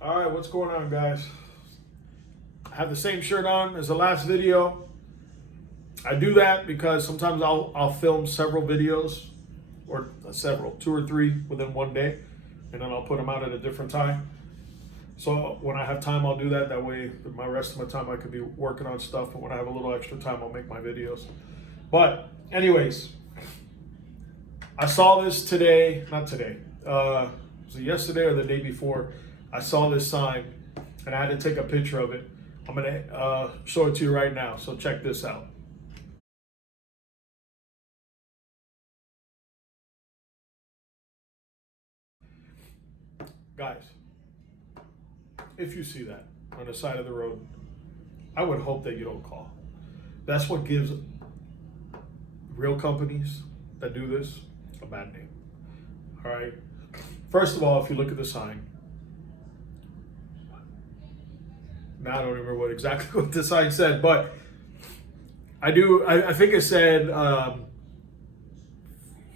All right, what's going on, guys? I have the same shirt on as the last video. I do that because sometimes I'll film several videos, or several, 2 or 3 within one day, and then I'll put them out at a different time. So when I have time, I'll do that. That way, my rest of my time I could be working on stuff, but when I have a little extra time, I'll make my videos. But anyways, I saw this today, not today, was it yesterday or the day before? I saw this sign and I had to take a picture of it. I'm gonna show it to you right now, so check this out. Guys, if you see that on the side of the road, I would hope that you don't call. That's what gives real companies that do this a bad name. All right. First of all, if you look at the sign, now I don't remember exactly what the sign said, but I think it said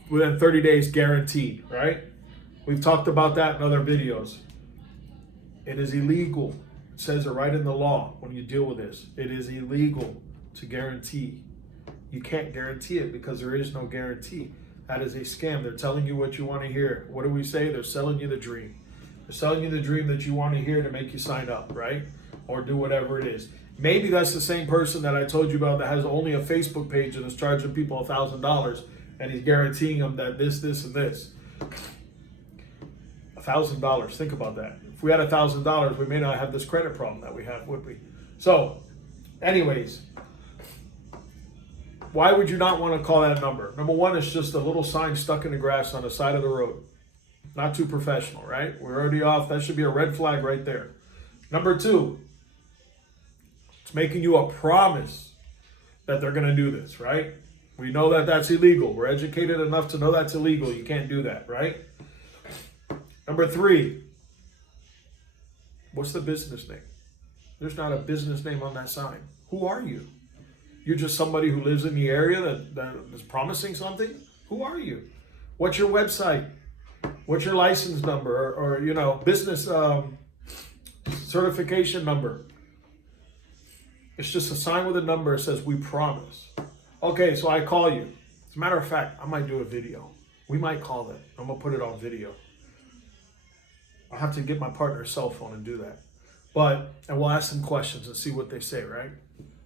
within 30 days guaranteed, right? We've talked about that in other videos. It is illegal. It says it right in the law when you deal with this. It is illegal to guarantee. You can't guarantee it because there is no guarantee. That is a scam. They're telling you what you want to hear. What do we say? They're selling you the dream. They're selling you the dream that you want to hear to make you sign up, right? Or do whatever it is. Maybe that's the same person that I told you about that has only a Facebook page and is charging people $1,000 and he's guaranteeing them that this, and this. $1,000. Think about that. If we had $1,000, we may not have this credit problem that we have, would we? So, anyways, why would you not want to call that number? Number one, it's just a little sign stuck in the grass on the side of the road. Not too professional, right? We're already off. That should be a red flag right there. Number two, it's making you a promise that they're going to do this, right? We know that that's illegal. We're educated enough to know that's illegal. You can't do that, right? Number three, what's the business name? There's not a business name on that sign. Who are you? You're just somebody who lives in the area that is promising something? Who are you? What's your website? What's your license number or business certification number? It's just a sign with a number that says, we promise. Okay, so I call you. As a matter of fact, I might do a video. We might call it. I'm going to put it on video. I'll have to get my partner's cell phone and do that. And we'll ask them questions and see what they say, right?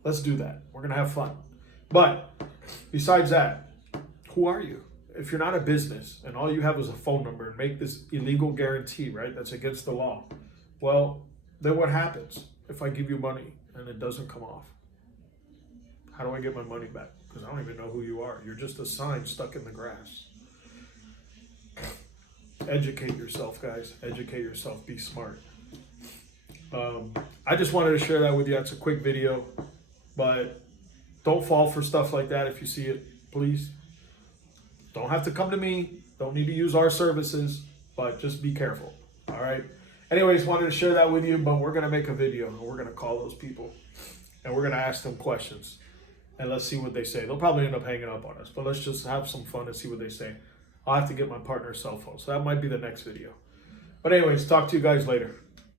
Let's do that. We're going to have fun. But besides that, who are you? If you're not a business and all you have is a phone number and make this illegal guarantee, right? That's against the law. Well, then what happens if I give you money and it doesn't come off? How do I get my money back? Because I don't even know who you are. You're just a sign stuck in the grass. Educate yourself, guys. Educate yourself. Be smart. I just wanted to share that with you. It's a quick video, but don't fall for stuff like that if you see it, please. Don't have to come to me. Don't need to use our services, but just be careful. All right. Anyways, wanted to share that with you, but we're going to make a video and we're going to call those people and we're going to ask them questions and let's see what they say. They'll probably end up hanging up on us, but let's just have some fun and see what they say. I'll have to get my partner's cell phone, so that might be the next video. But anyways, talk to you guys later.